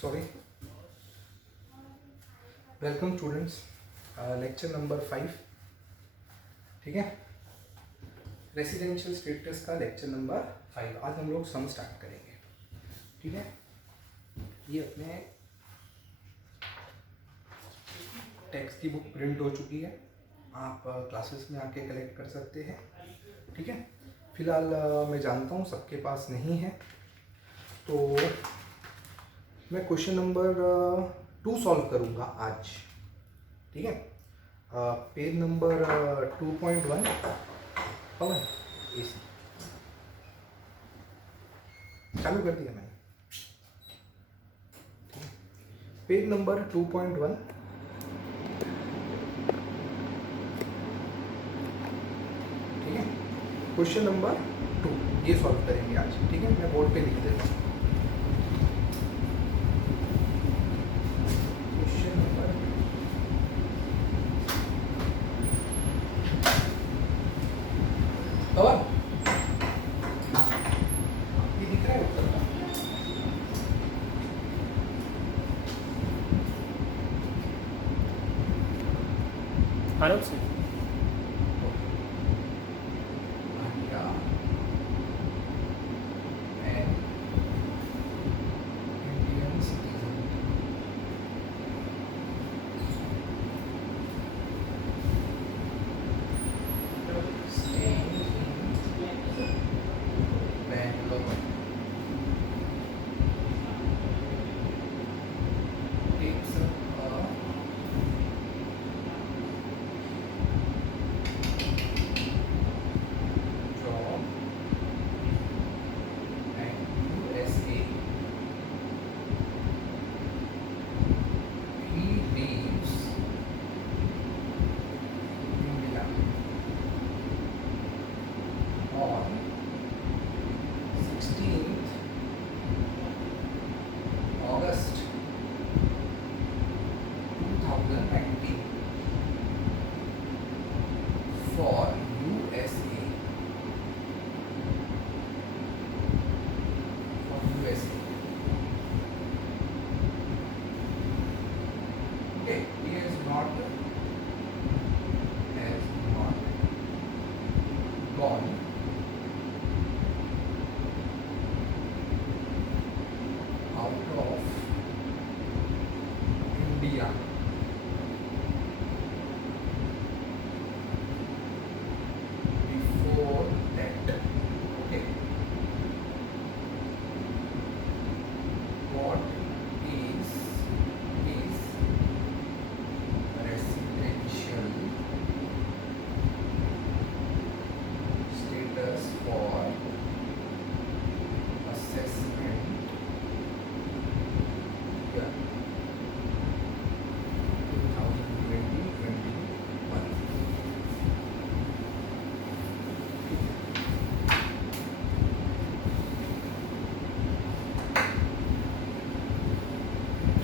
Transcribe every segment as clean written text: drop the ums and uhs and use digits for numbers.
Sorry. Welcome students, lecture number 5। ठीक है, residential status का लेक्चर नंबर 5। आज हम लोग सम स्टार्ट करेंगे। ठीक है, ये अपने टेक्स्ट की बुक प्रिंट हो चुकी है, आप क्लासेस में आके कलेक्ट कर सकते हैं। ठीक है, फिलहाल मैं जानता हूँ सबके पास नहीं है, तो मैं क्वेश्चन नंबर 2 सॉल्व करूँगा आज। ठीक है, पेज नंबर 2.1 पवन एसी चालू कर दिया मैंने। Page number 2.1। ठीक है, क्वेश्चन नंबर 2 ये सॉल्व करेंगे आज। ठीक है, मैं बोर्ड पे लिख देता हूँ। क्वेश्चन नंबर पवन, ये दिख रहा है उत्तर का? आराम से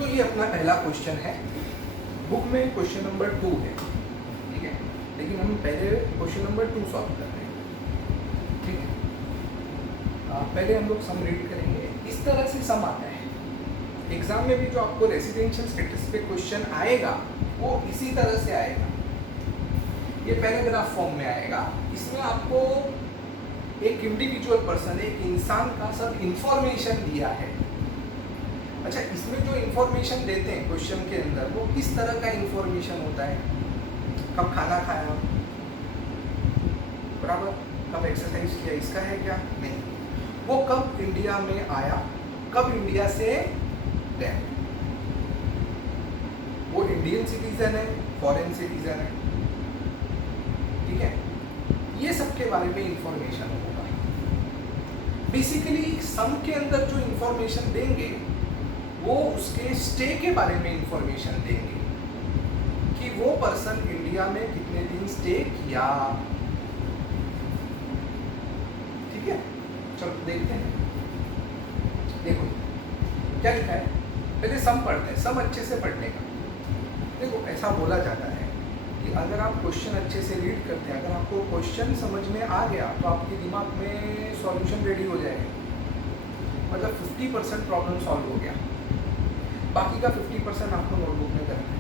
ये अपना पहला क्वेश्चन है। बुक में क्वेश्चन नंबर 2 है। ठीक है, लेकिन हम पहले क्वेश्चन नंबर 2 सॉल्व कर रहे हैं। ठीक है, पहले हम लोग सम रीड करेंगे। इस तरह से सम आता है एग्जाम में भी। जो आपको रेसिडेंशियल स्टेटस पे क्वेश्चन आएगा वो इसी तरह से आएगा। ये पैराग्राफ फॉर्म में आएगा। इसमें आपको एक इंडिविजुअल पर्सन, एक इंसान का सब इंफॉर्मेशन दिया है। अच्छा, इसमें जो इंफॉर्मेशन देते हैं क्वेश्चन के अंदर, वो किस तरह का इंफॉर्मेशन होता है? कब खाना खाया, बराबर, कब एक्सरसाइज किया, इसका है क्या? नहीं। वो कब इंडिया में आया, कब इंडिया से गया, वो इंडियन सिटीजन है, फॉरेन सिटीजन है। ठीक है, ये सब के बारे में इंफॉर्मेशन होगा। बेसिकली सम के अंदर जो इंफॉर्मेशन देंगे वो उसके स्टे के बारे में इंफॉर्मेशन देंगे कि वो पर्सन इंडिया में कितने दिन स्टे किया। ठीक है, चलो देखते हैं। देखो क्या लिखा है, पहले सम पढ़ते हैं। सम अच्छे से पढ़ने का। देखो, ऐसा बोला जाता है कि अगर आप क्वेश्चन अच्छे से रीड करते हैं, अगर आपको क्वेश्चन समझ में आ गया तो आपके दिमाग में सॉल्यूशन रेडी हो जाएगा। मतलब 50% प्रॉब्लम सॉल्व हो गया। बाकी का 50% आपको नोटबुक में करना है,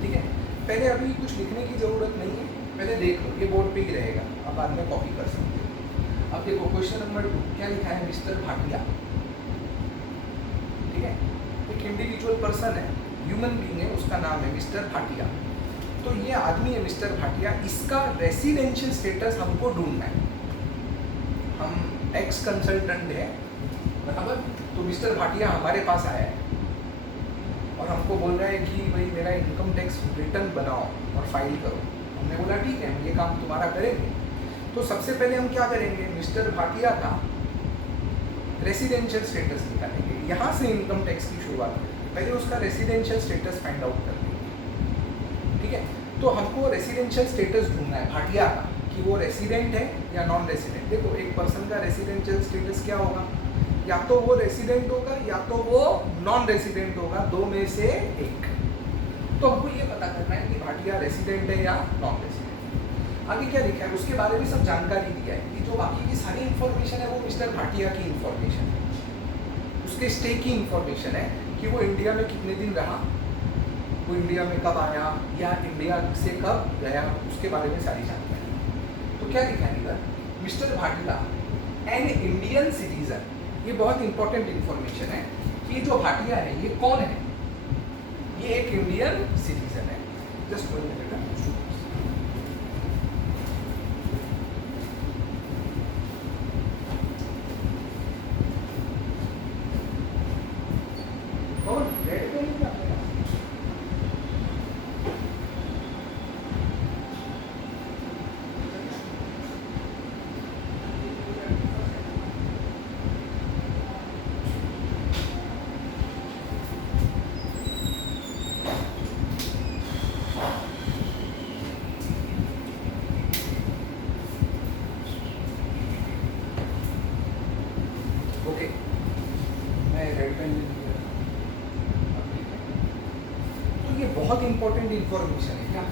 ठीक है। पहले अभी कुछ लिखने की ज़रूरत नहीं है, पहले देख लो, ये बोर्ड पे ही रहेगा, आप बाद में कॉपी कर सकते हो। अब देखो क्वेश्चन नंबर 2 क्या लिखा है, मिस्टर भाटिया, ठीक है। एक इंडिविजुअल पर्सन है, ह्यूमन बीइंग है, उसका नाम है मिस्टर भाटिया। तो ये आदमी है मिस्टर भाटिया, इसका रेसिडेंशियल स्टेटस हमको ढूंढना है। हम एक्स कंसल्टेंट है, बराबर। तो मिस्टर भाटिया हमारे पास आया है और हमको बोल रहा है कि भाई मेरा इनकम टैक्स रिटर्न बनाओ और फाइल करो। हमने बोला ठीक है, हम ये काम तुम्हारा करेंगे। तो सबसे पहले हम क्या करेंगे, मिस्टर भाटिया का रेसिडेंशियल स्टेटस निकालेंगे, यहाँ से इनकम टैक्स की शुरुआत करेंगे। पहले उसका रेसिडेंशियल स्टेटस फाइंड आउट कर लेंगे, ठीक है। तो हमको रेसिडेंशियल स्टेटस ढूंढना है भाटिया का, कि वो रेसिडेंट है या नॉन रेसिडेंट। देखो एक पर्सन का रेसिडेंशियल स्टेटस क्या होगा, या तो वो रेसिडेंट होगा या तो वो नॉन रेसिडेंट होगा, दो में से एक। तो हमको ये पता करना है कि भाटिया रेसिडेंट है या नॉन रेसिडेंट। आगे क्या लिखा है, उसके बारे में सब जानकारी दिया है कि जो बाकी की सारी इंफॉर्मेशन है वो मिस्टर भाटिया की इंफॉर्मेशन है, उसके स्टे की इंफॉर्मेशन है कि वो इंडिया में कितने दिन रहा, वो इंडिया में कब आया या इंडिया से कब गया, उसके बारे में सारी जानकारी। तो क्या लिखा है इधर, mister Bhatia an Indian citizen. ये बहुत इंपॉर्टेंट इंफॉर्मेशन है कि जो भाटिया है ये कौन है, ये एक इंडियन सिटीजन है। Just 1 minute. और रेड पेन क्या है? ओके, मैं रेड पेन ले लिया। तो ये बहुत इंपॉर्टेंट इंफॉर्मेशन है क्या,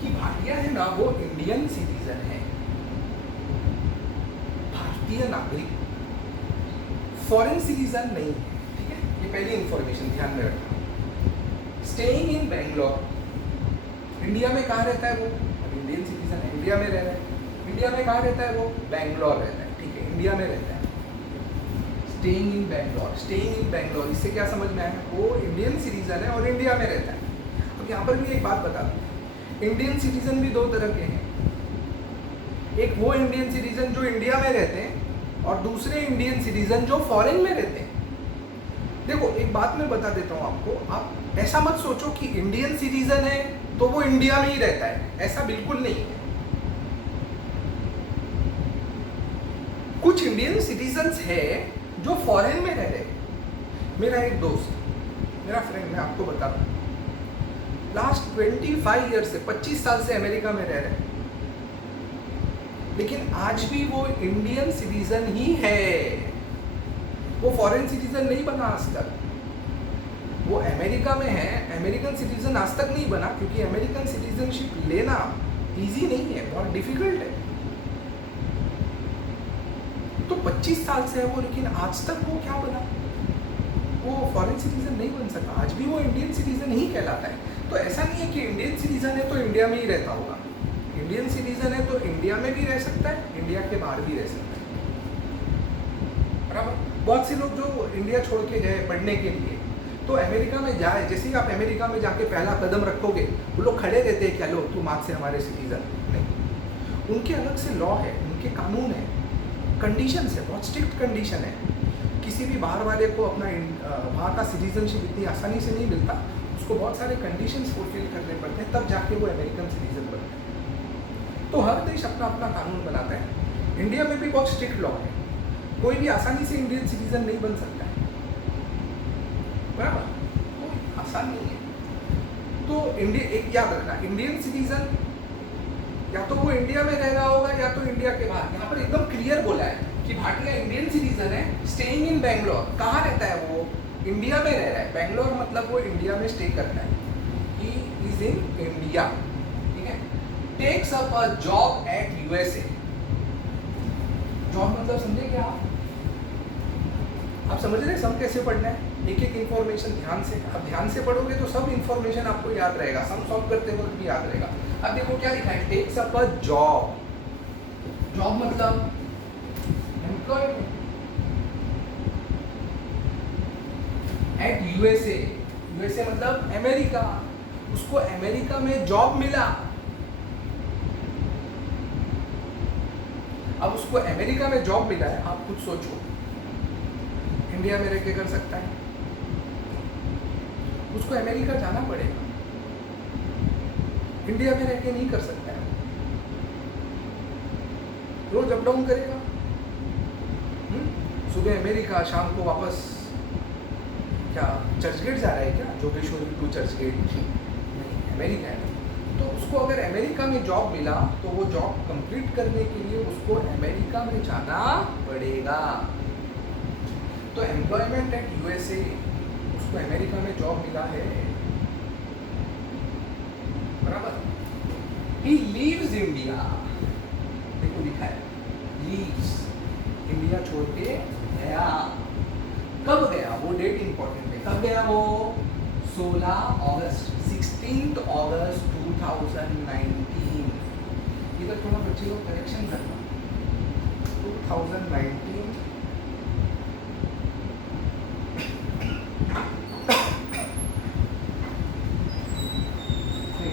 कि भाटिया है ना वो इंडियन सिटीजन है, भारतीय नागरिक, फॉरेन सिटीजन नहीं है, ठीक है। ये पहली इंफॉर्मेशन ध्यान में रखना। स्टेइंग इन बेंगलोर, इंडिया में कहाँ रहता है वो, इंडियन सिटीजन है, इंडिया में रह रहा है। इंडिया में कहाँ रहता है वो, बेंगलोर रहता है, ठीक है, इंडिया में रहता है। Staying in Bangalore, staying in Bangalore, इससे क्या समझ में आया, वो इंडियन सिटीजन है और इंडिया में रहता है। अब यहाँ पर भी एक बात बता दूं, इंडियन सिटीजन भी दो तरह के हैं, एक वो इंडियन सिटीजन जो इंडिया में रहते हैं और दूसरे इंडियन सिटीजन जो फॉरेन में रहते हैं। देखो एक बात मैं बता देता हूँ आपको, आप ऐसा मत सोचो कि इंडियन सिटीजन है तो वो इंडिया में ही रहता है, ऐसा बिल्कुल नहीं है। कुछ इंडियन सिटीजन्स है जो फॉरेन में रह रहे हैं। मेरा एक दोस्त, मेरा फ्रेंड, मैं आपको बता दूं, लास्ट 25 ईयर से 25 साल से अमेरिका में रह रहे हैं, लेकिन आज भी वो इंडियन सिटीजन ही है, वो फॉरेन सिटीजन नहीं बना आज तक। वो अमेरिका में है, अमेरिकन सिटीजन आज तक नहीं बना, क्योंकि अमेरिकन सिटीजनशिप लेना इजी नहीं है, बहुत डिफिकल्ट है। तो 25 साल से है वो, लेकिन आज तक वो क्या बना, वो फॉरेन सिटीजन नहीं बन सका, आज भी वो इंडियन सिटीजन ही कहलाता है। तो ऐसा नहीं है कि इंडियन सिटीजन है तो इंडिया में ही रहता होगा, इंडियन सिटीजन है तो इंडिया में भी रह सकता है, इंडिया के बाहर भी रह सकता है, बराबर। बहुत से लोग जो इंडिया छोड़ के गए पढ़ने के लिए, तो अमेरिका में जाए, जैसे ही आप अमेरिका में जाके पहला कदम रखोगे, वो लोग खड़े रहते हैं, क्या लो तुम आज से हमारे सिटीजन नहीं। उनके अलग से लॉ है, उनके कानून है, कंडीशंस है, बहुत स्ट्रिक्ट कंडीशन है। किसी भी बाहर वाले को अपना वहाँ का सिटीजनशिप इतनी आसानी से नहीं मिलता, उसको बहुत सारे कंडीशंस फुलफिल करने पड़ते हैं, तब जाके वो अमेरिकन सिटीजन बनता है। तो हर देश अपना अपना कानून बनाता है। इंडिया में भी बहुत स्ट्रिक्ट लॉ है, कोई भी आसानी से इंडियन सिटीजन नहीं बन सकता है, बराबर, कोई आसान नहीं है। तो इंडिया, एक याद रखना, इंडियन सिटीजन या तो वो इंडिया में रह रहा होगा या तो इंडिया के बाहर। यहाँ पर एकदम क्लियर बोला है कि भाटिया इंडियन सिटीजन है, स्टेइंग इन बेंगलोर। कहाँ रहता है वो, इंडिया में रह रहा है, बेंगलोर मतलब वो इंडिया में स्टे करता है, ही इज इन इंडिया, ठीक है। Takes up a job at USA, job मतलब समझे क्या आप, आप समझ रहे हैं सम कैसे पढ़ना है? एक एक इन्फॉर्मेशन ध्यान से, अब ध्यान से पढ़ोगे तो सब इन्फॉर्मेशन आपको याद रहेगा, सम सॉल्व करते वक्त भी याद रहेगा। अब देखो क्या लिखा है, takes up a job, job मतलब एम्प्लॉयमेंट एट यूएसए, यूएसए मतलब अमेरिका, उसको अमेरिका में जॉब मिला। अब उसको अमेरिका में जॉब मिला है, आप खुद सोचो इंडिया में रह के कर सकता है? उसको अमेरिका जाना पड़ेगा, इंडिया में रह के नहीं कर सकता है। रोज अप डाउन करेगा, सुबह अमेरिका, शाम को वापस। क्या चर्चगेट जा रहा है क्या? जोगेश्वरी टू चर्चगेट? नहीं, अमेरिका है। तो उसको अगर अमेरिका में जॉब मिला तो वो जॉब कंप्लीट करने के लिए उसको अमेरिका में जाना पड़ेगा। तो एम्प्लॉयमेंट एट यूएसए, उसको अमेरिका में जॉब मिला है, बराबर। ही लीव्स इंडिया, देखो लिखा है लीव्स, इंडिया छोड़ के गया। कब गया? वो डेट इंपॉर्टेंट है, कब गया वो? 16 अगस्त, 16 अगस्त 2019। इधर थोड़ा बच्चे लोग करेक्शन करना, 2019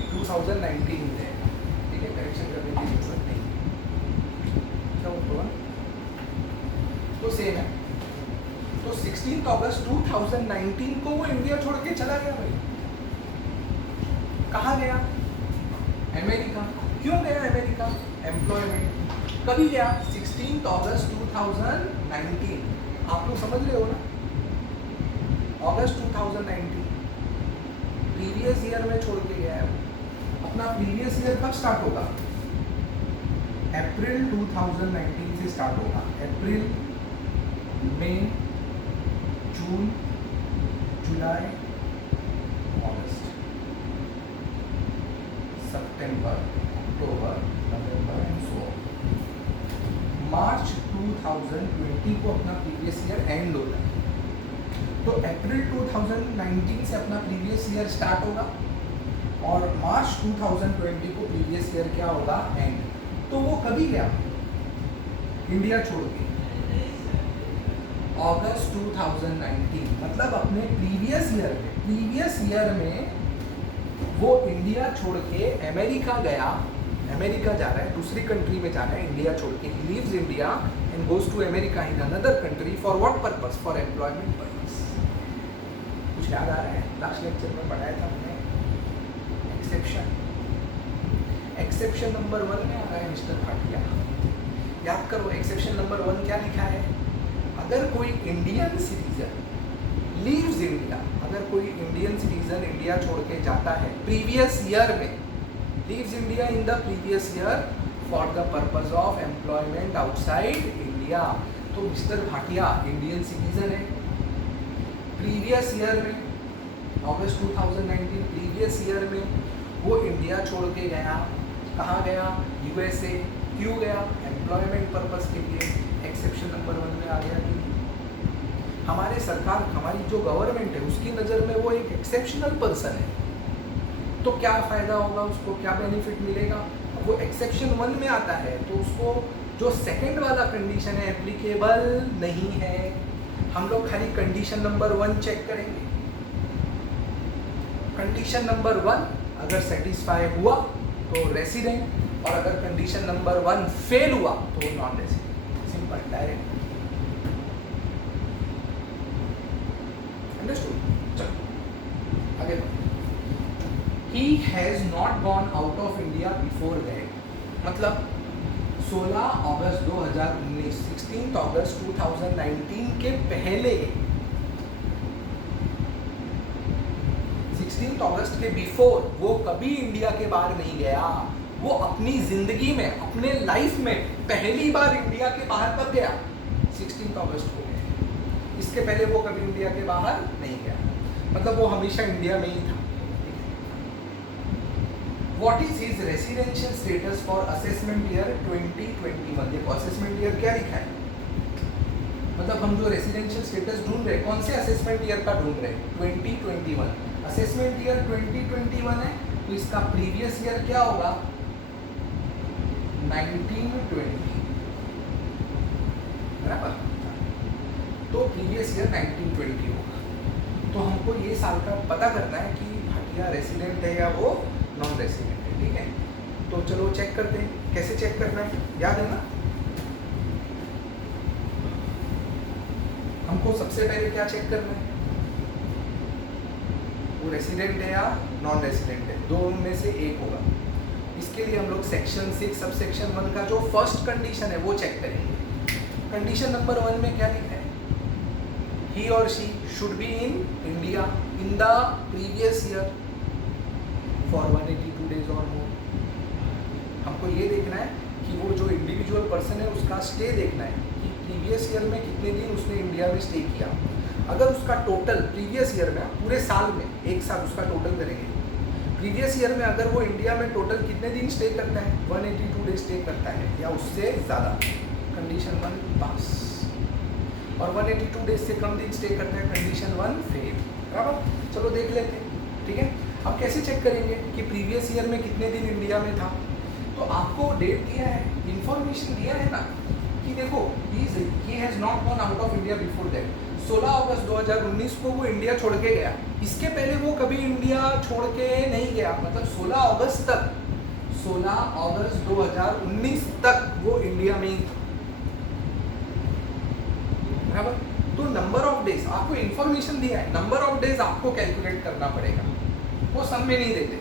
2019 में, ठीक है, करेक्शन करने की जरूरत नहीं। तो सेम है। तो 16 अगस्त 2019 को वो इंडिया छोड़ के चला गया भाई। कहाँ गया? अमेरिका। क्यों गया अमेरिका? एम्प्लॉयमेंट। कभी गया? 16 अगस्त 2019। आप लोग समझ रहे हो ना? अगस्त 2019 प्रीवियस ईयर में छोड़ के गया है वो। अपना प्रीवियस ईयर कब स्टार्ट होगा? अप्रैल 2019 से स्टार्ट होगा। अप्रैल, मई, जून, जुलाई, अगस्त, सितंबर, अक्टूबर, नवंबर एंड सो मार्च 2020 को अपना प्रीवियस ईयर एंड होता है। तो अप्रैल 2019 से अपना प्रीवियस ईयर स्टार्ट होगा और मार्च 2020 को प्रीवियस ईयर क्या होगा? एंड। तो वो कभी गया इंडिया छोड़ के? अगस्त 2019, मतलब अपने प्रीवियस ईयर में वो इंडिया छोड़ के अमेरिका गया। अमेरिका जा रहा है, दूसरी कंट्री में जा रहा है इंडिया छोड़ के। He leaves India and goes to America in another country for what purpose? For employment purpose. कुछ याद आ रहा है? लास्ट लेक्चर में पढ़ाया था हमने एक्सेप्शन। एक्सेप्शन नंबर 1 में आ रहा है मिस्टर भाटिया, याद करो। एक्सेप्शन नंबर 1 क्या लिखा है? अगर कोई इंडियन सिटीजन लीव्स इंडिया, अगर कोई इंडियन सिटीजन इंडिया छोड़ के जाता है प्रीवियस ईयर में, leaves India in the previous year for the purpose of employment outside India. तो मिस्टर भाटिया इंडियन सिटीजन है। प्रीवियस ईयर में, अगस्त 2019 प्रीवियस ईयर में वो इंडिया छोड़ के गया। कहाँ गया? यूएसए। क्यों गया? एम्प्लॉयमेंट पर्पस के लिए। एक्सेप्शन नंबर 1 में आ गया कि हमारे सरकार, हमारी जो गवर्नमेंट है उसकी नज़र में वो एक एक्सेप्शनल पर्सन है। तो क्या फ़ायदा होगा उसको, क्या बेनिफिट मिलेगा? वो एक्सेप्शन 1 में आता है तो उसको जो सेकंड वाला कंडीशन है एप्लीकेबल नहीं है। हम लोग खाली कंडीशन नंबर 1 चेक करेंगे। कंडीशन नंबर 1 अगर सेटिस्फाई हुआ तो रेसिडेंट, और अगर कंडीशन नंबर 1 फेल हुआ तो non resident. Simple, direct. Understood? चलो आगे बढ़ो। He has not gone out of India before that, मतलब 16 अगस्त 2019, 16 अगस्त 2019 के पहले, 16 अगस्त के बिफोर वो कभी इंडिया के बाहर नहीं गया। वो अपनी जिंदगी में, अपने लाइफ में पहली बार इंडिया के बाहर कब गया? 16 अगस्त को गया। इसके पहले वो कभी इंडिया के बाहर नहीं गया, मतलब वो हमेशा इंडिया में ही था। What is his residential status for assessment year 2021? देखो असेसमेंट ईयर क्या लिखा है? मतलब हम जो रेसिडेंशियल स्टेटस ढूंढ रहे हैं, कौन से असेसमेंट ईयर का ढूंढ रहे हैं? 2021। असेसमेंट ईयर 2021 है, तो इसका प्रीवियस ईयर क्या होगा? 1920, बराबर। तो प्रीवियस ईयर 1920 होगा। तो हमको ये साल का पता करना है कि भाटिया रेसिडेंट है या वो नॉन रेसिडेंट है, ठीक है। तो चलो चेक करते हैं, कैसे चेक करना है, याद है ना? हमको सबसे पहले क्या चेक करना है? वो रेसिडेंट है या नॉन रेसिडेंट है, दो में से एक होगा। इसके लिए हम लोग सेक्शन 6 सब सेक्शन 1 का जो फर्स्ट कंडीशन है वो चेक करेंगे। कंडीशन नंबर 1 में क्या लिखा है? ही और she should be in India in the previous year for 182 days और मोर। हमको ये देखना है कि वो जो इंडिविजुअल पर्सन है उसका स्टे देखना है कि प्रीवियस ईयर में कितने दिन उसने इंडिया में स्टे किया। अगर उसका टोटल प्रीवियस ईयर में, पूरे साल में एक साल उसका टोटल करेंगे, प्रीवियस ईयर में अगर वो इंडिया में टोटल कितने दिन स्टे करता है? 182 डेज स्टे करता है या उससे ज़्यादा, कंडीशन 1 पास। और 182 डेज से कम दिन स्टे करता है, कंडीशन 1 फेल, बराबर। चलो देख लेते हैं, ठीक है। अब कैसे चेक करेंगे कि प्रीवियस ईयर में कितने दिन इंडिया में था? तो आपको डेट दिया है, इंफॉर्मेशन दिया है ना कि देखो he has not gone out of India before that. 16 अगस्त 2019 को वो इंडिया छोड़ के गया। इसके पहले वो कभी इंडिया छोड़ के नहीं गया, मतलब 16 अगस्त तक, 16 अगस्त 2019 तक वो इंडिया में ही था, बराबर। तो नंबर ऑफ डेज आपको इंफॉर्मेशन दिया है, नंबर ऑफ डेज आपको कैलकुलेट करना पड़ेगा। वो सब में नहीं देते,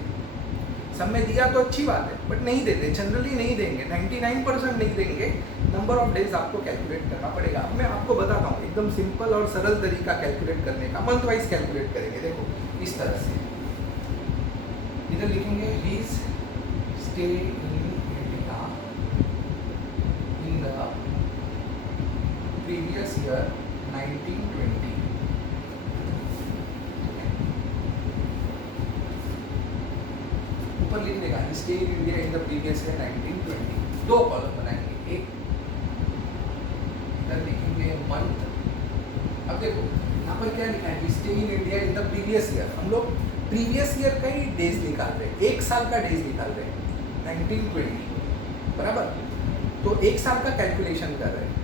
सब में दिया तो अच्छी बात है बट नहीं देते, जनरली नहीं देंगे, 99% नहीं देंगे। नंबर ऑफ डेज आपको कैलकुलेट करना पड़ेगा। अब मैं आपको बताता हूँ एकदम सिंपल और सरल तरीका कैलकुलेट करने का। मंथ वाइज कैलकुलेट करेंगे, देखो इस तरह से। इधर लिखेंगे please stay in India in the previous year 1920। ऊपर लिख देगा stay in India in the previous year 1920। दो कॉलम बनाएंगे, एक इधर लिखेंगे मंथ। अब देखो यहाँ पर क्या लिखा है? Stay in India in the previous year. हम लोग प्रीवियस ईयर का ही डेज निकाल रहे हैं, एक साल का डेज निकाल रहे हैं, 1920, बराबर। तो एक साल का कैलकुलेशन कर रहे हैं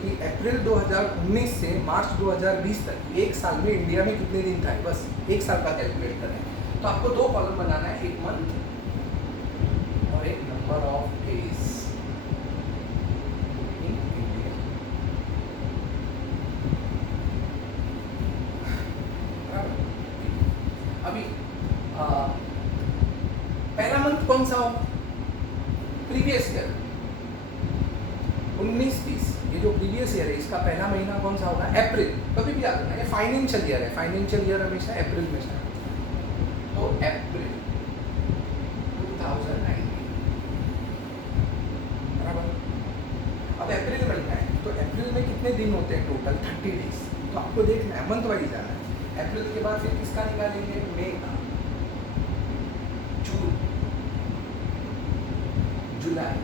कि अप्रैल 2019 से मार्च 2020 तक एक साल में इंडिया में कितने दिन था, बस एक साल का कैलकुलेट कर रहे हैं। तो आपको दो कॉलम बनाना है, एक मंथ और एक number of days in India. अभी पहला मंथ कौन सा होगा? प्रीवियस ईयर 19-20, ये जो प्रीवियस ईयर है इसका पहला महीना कौन सा होगा? अप्रैल। कभी भी याद रखना, ये फाइनेंशियल ईयर है, फाइनेंशियल ईयर हमेशा अप्रैल में स्टार्ट। तो अप्रैल 2019, बराबर। अब अप्रैल महीना है तो अप्रैल में कितने दिन होते हैं टोटल? 30 डेज। तो आपको देखना है, मंथ वाइज जाना है। अप्रैल के बाद फिर किसका निकालेंगे? मई का, जून, जुलाई,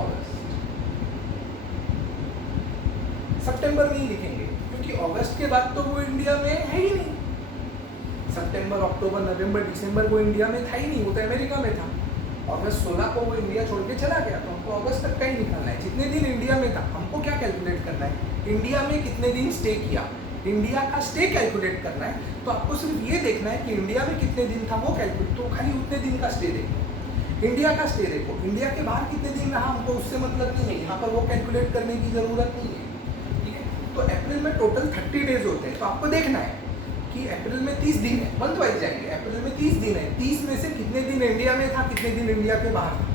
अगस्त। सितंबर नहीं लिखेंगे क्योंकि अगस्त के बाद तो वो इंडिया में है ही नहीं। सितंबर, अक्टूबर, नवंबर, दिसंबर वो इंडिया में था ही नहीं, वो तो अमेरिका में था। अगस्त 16 को वो इंडिया छोड़ के चला गया, तो हमको अगस्त तक का ही निकालना है। जितने दिन इंडिया में था हमको क्या कैलकुलेट करना है? इंडिया में कितने दिन स्टे किया, इंडिया का स्टे कैलकुलेट करना है। तो आपको सिर्फ ये देखना है कि इंडिया में कितने दिन था वो कैलकुलेट, तो खाली उतने दिन का स्टे देखो। इंडिया का स्टे देखो, इंडिया के बाहर कितने दिन रहा हमको उससे मतलब नहीं है, यहाँ पर वो कैलकुलेट करने की ज़रूरत नहीं है, ठीक है। तो अप्रैल में टोटल 30 डेज होते हैं, तो आपको देखना है कि अप्रैल में 30 दिन है, मंथ वाइज जाएंगे। अप्रैल में 30 दिन है, 30 में से कितने दिन इंडिया में था, कितने दिन इंडिया के बाहर था।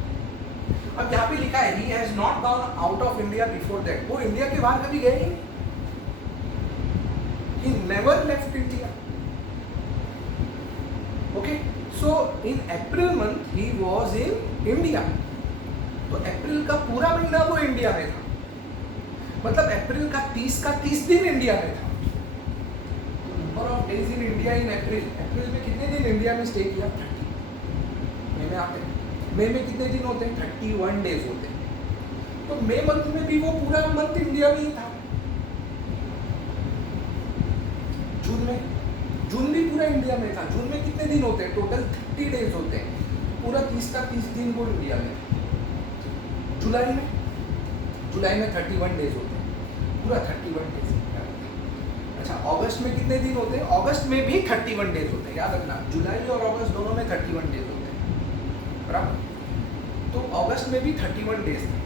अब यहाँ पे लिखा है he has not gone out of India before that, वो इंडिया के बाहर कभी गए ही नहीं, he never left India. Okay, so in April month he was in India. तो अप्रैल का पूरा महीना वो इंडिया में था, मतलब अप्रैल का 30 दिन इंडिया में था। Number of days in India in April, April में कितने दिन इंडिया में स्टे किया? 30। मई में आते हैं, मई में कितने दिन होते हैं? 31 डेज होते हैं। तो मई मंथ में भी वो पूरा मंथ इंडिया में ही था। जून भी पूरा इंडिया में था। जून में कितने दिन होते हैं? टोटल 30 डेज होते हैं। पूरा 30 का 30 दिन वो इंडिया में था। जुलाई में 31 डेज होते हैं, पूरा 31 डेज। अच्छा, अगस्त में कितने दिन होते हैं? अगस्त में भी 31 डेज होते हैं, याद रखना। जुलाई और अगस्त दोनों में 31 डेज होते हैं, बराबर। तो अगस्त में भी 31 डेज था,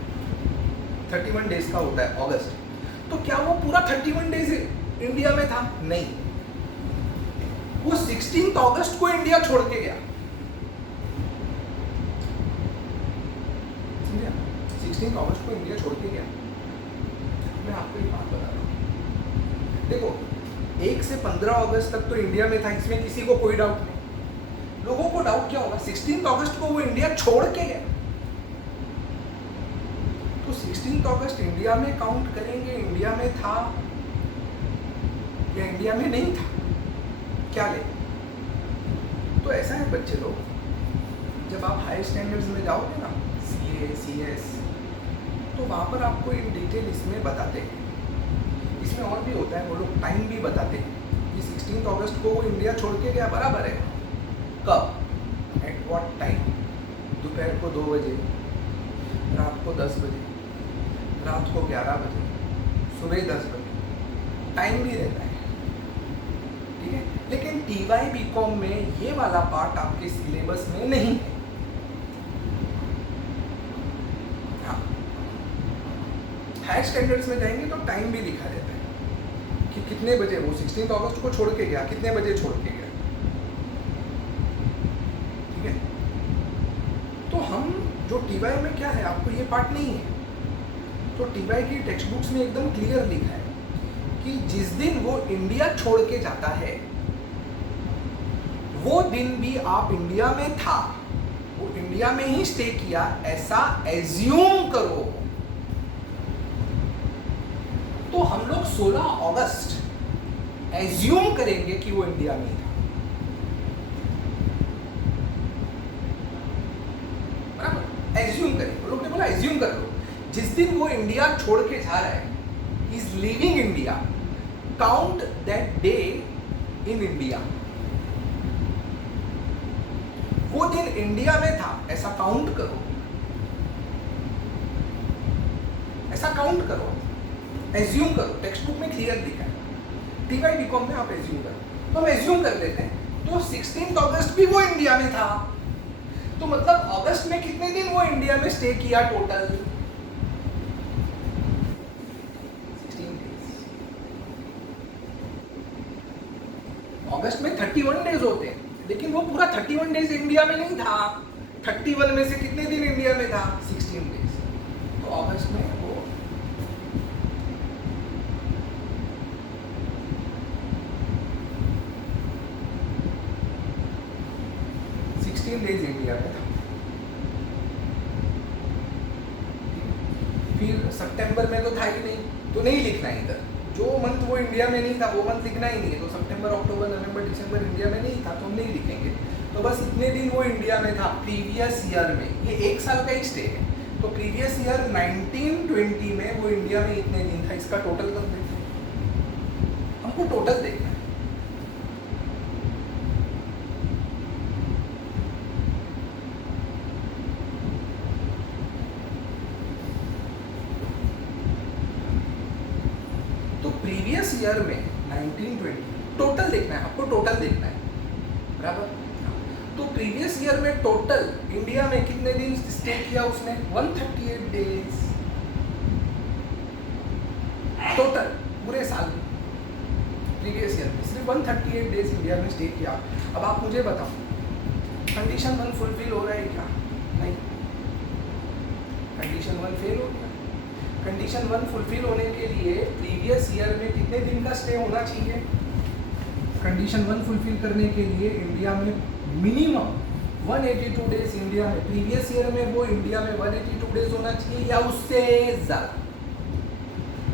31 डेज का होता है अगस्त। तो क्या वो पूरा 31 डेज इंडिया में था? नहीं, वो 16 अगस्त को इंडिया छोड़ के गया। 16 अगस्त को इंडिया छोड़ के गया। मैं आपको एक बात बता रहा हूँ, देखो 1 से 15 अगस्त तक तो इंडिया में था, इसमें किसी को कोई डाउट नहीं। लोगों को डाउट क्या होगा? 16 अगस्त को वो इंडिया छोड़ के गया। तो 16 अगस्त इंडिया में काउंट करेंगे, इंडिया में था या इंडिया में नहीं था, क्या ले? तो ऐसा है बच्चे लोग, जब आप हायर स्टैंडर्ड्स में जाओगे ना, CA CS, तो वहाँ पर आपको इन डिटेल इसमें बताते हैं। इसमें और भी होता है, वो लोग टाइम भी बताते हैं कि 16 अगस्त को वो इंडिया छोड़ के गया, बराबर है। कब? At what time? दोपहर को 2 बजे, रात को 10 बजे, रात को 11 बजे, सुबह 10 बजे, टाइम भी रहता है, ठीक है। लेकिन TY BCom में ये वाला पार्ट आपके सिलेबस में नहीं है। हायर स्टैंडर्ड्स में जाएंगे तो टाइम भी लिखा रहता है कि कितने बजे वो 16 अगस्त को छोड़ के गया, कितने बजे छोड़ के गया, ठीक है। तो हम जो TY में क्या है, आपको ये पार्ट नहीं है। तो TY की टेक्स्ट बुक्स में एकदम क्लियर लिखा है कि जिस दिन वो इंडिया छोड़ के जाता है, वो दिन भी आप इंडिया में था, वो इंडिया में ही स्टे किया, ऐसा एज्यूम करो। तो हम लोग 16 अगस्त एज्यूम करेंगे कि वो इंडिया में ही था, बराबर। एज्यूम करेंगे, लोग ने बोला एज्यूम कर लो। जिस दिन वो इंडिया छोड़ के जा रहा है, is leaving India, count that day in India. वो दिन इंडिया में था, ऐसा काउंट करो, ऐसा काउंट करो, एज्यूम करो। टेक्स्ट बुक में क्लियर लिखा है, TY BCom में आप एज्यूम करो। तो हम एज्यूम कर लेते हैं, तो 16 अगस्त भी वो इंडिया में था। तो मतलब अगस्त में कितने दिन वो इंडिया में स्टे किया टोटल? 16 डेज। अगस्त में 31 डेज होते हैं, लेकिन वो पूरा 31 डेज इंडिया में नहीं था। 31 में से कितने दिन इंडिया में था? 16 डेज। तो अगस्त में वो 16 डेज इंडिया में था। फिर सितंबर में तो था ही नहीं, तो नहीं लिखना है इधर। जो मंथ वो इंडिया में नहीं था, वो मंथ लिखना ही नहीं है। तो सितंबर, अक्टूबर, नवंबर, दिसंबर इंडिया में नहीं था, तो हम नहीं लिखेंगे। तो बस इतने दिन वो इंडिया में था प्रीवियस ईयर में। ये 1 साल का ही स्टे है। तो प्रीवियस ईयर 1920 में वो इंडिया में इतने दिन था, इसका टोटल कर देते हैं। हमको टोटल देखना है। तो प्रीवियस ईयर में 1920 टोटल देखना है, आपको टोटल देखना है, बराबर। तो प्रीवियस ईयर में टोटल इंडिया में कितने दिन स्टे किया उसने? 138 डेज टोटल पूरे साल में। प्रीवियस ईयर में सिर्फ 138 डेज इंडिया में स्टे किया। अब आप मुझे बताओ, कंडीशन 1 फुलफिल हो रहा है क्या? नहीं, कंडीशन 1 फेल हो गया। कंडीशन 1 फुलफिल होने के लिए प्रीवियस ईयर में कितने दिन का स्टे होना चाहिए? कंडीशन 1 फुलफिल करने के लिए इंडिया में मिनिमम 182 डेज इंडिया में, प्रीवियस ईयर में वो इंडिया में 182 डेज होना चाहिए या उससे ज़्यादा।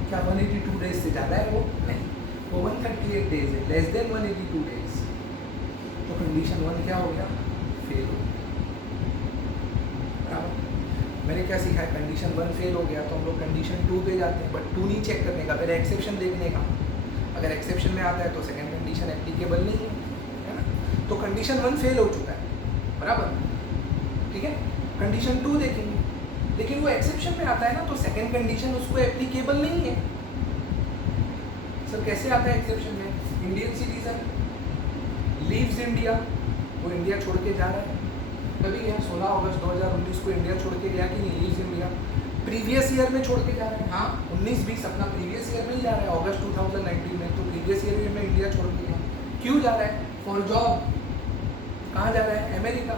क्या 182 डेज से ज़्यादा है वो? नहीं, वो 138 डेज है, लेस देन 182 डेज। तो कंडीशन 1 क्या हो गया? फेल हो गया। मैंने क्या सीखा है, कंडीशन 1 फेल हो गया तो हम लोग कंडीशन 2 पे जाते हैं, बट 2 नहीं चेक करने का, पहले एक्सेप्शन देखने का। अगर एक्सेप्शन में आता है तो सेकंड कंडीशन एप्लीकेबल नहीं है ना। तो कंडीशन 1 फेल हो चुका है, बराबर, ठीक है। कंडीशन 2 देखेंगे, लेकिन वो एक्सेप्शन में आता है ना, तो सेकंड कंडीशन उसको एप्लीकेबल नहीं है। सर कैसे आता है एक्सेप्शन में? इंडियन सिटीजन लीव्स इंडिया, वो इंडिया छोड़ के जा रहा है, कभी गया 16 अगस्त 2019 को इंडिया छोड़ के गया कि नहीं? लीव्स इंडिया प्रीवियस ईयर में छोड़ के जा रहा है, हाँ 19-20 अपना प्रीवियस ईयर में ही जा रहा है, अगस्त 2019 में, तो प्रीवियस ईयर में इंडिया छोड़ के गया। क्यों जा रहा है? For job. कहाँ जा रहा है? अमेरिका।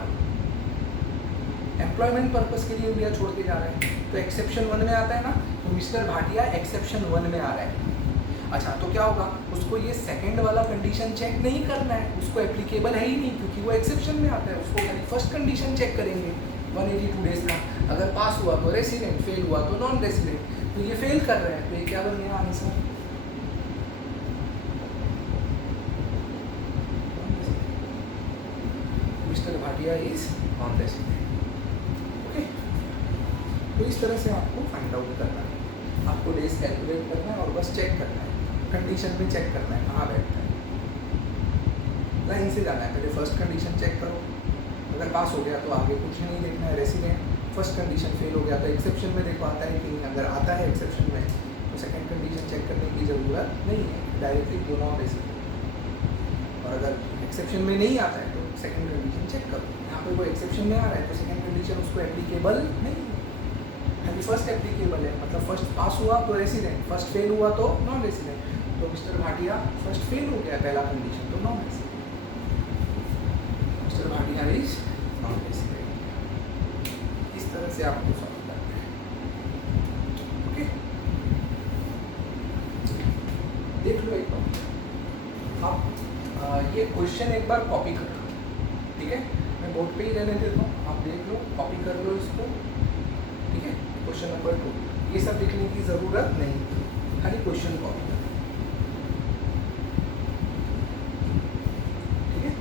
एम्प्लॉयमेंट पर्पस के लिए इंडिया छोड़ के जा रहा है, तो एक्सेप्शन 1 में आता है ना, तो मिस्टर भाटिया एक्सेप्शन 1 में आ रहा है। अच्छा, तो क्या होगा, उसको ये सेकंड वाला कंडीशन चेक नहीं करना है, उसको एप्लीकेबल है ही नहीं, क्योंकि वो एक्सेप्शन में आता है। उसको खाली फर्स्ट कंडीशन चेक करेंगे 182 डेज का, अगर पास हुआ तो रेसिडेंट, फेल हुआ तो नॉन रेसिडेंट। तो ये फेल कर रहा है, तो ये क्या बन गया answer? Mister Bhatia is non resident. Okay, तो इस तरह से आपको फाइंड आउट करना है, आपको डेज कैलकुलेट करना है और बस चेक करना है, कंडीशन में चेक करना है कहाँ बैठता है। लाइन से जाना है, पहले फर्स्ट कंडीशन चेक करो, अगर पास हो गया तो आगे कुछ नहीं देखना है, रेसिडेंट। फर्स्ट कंडीशन फेल हो गया तो एक्सेप्शन में देखो आता है कि नहीं, अगर आता है एक्सेप्शन में तो सेकंड कंडीशन चेक करने की ज़रूरत नहीं है, डायरेक्टली दो नॉन रेसिडेंट। और अगर एक्सेप्शन में नहीं आता है तो सेकंड कंडीशन चेक करो। यहाँ पे वो एक्सेप्शन में आ रहा है तो सेकंड कंडीशन उसको एप्लीकेबल नहीं है, खाली फर्स्ट एप्लीकेबल है, मतलब फर्स्ट पास हुआ तो रेसिडेंट, फर्स्ट फेल हुआ तो नॉन रेसिडेंट। तो मिस्टर भाटिया फर्स्ट फेल हो गया पहला कंडीशन, तो non resident. Mister Bhatia is non resident. इस तरह से आपको सॉल्व करना है। ओके, देख लो एक बार आप ये क्वेश्चन एक बार कॉपी कर लो, ठीक है, मैं बोर्ड पे ही रहने देता हूँ, आप देख लो, कॉपी कर लो इसको, ठीक है। क्वेश्चन नंबर 2, ये सब लिखने की ज़रूरत नहीं, खाली क्वेश्चन कॉपी कर, ठीक है।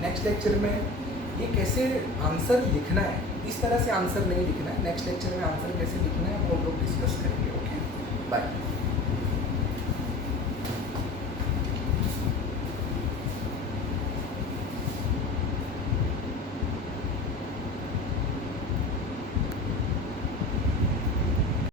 नेक्स्ट लेक्चर में ये कैसे आंसर लिखना है, इस तरह से आंसर नहीं लिखना है, नेक्स्ट लेक्चर में आंसर कैसे लिखना है वो हम लोग डिस्कस करेंगे। Okay, bye.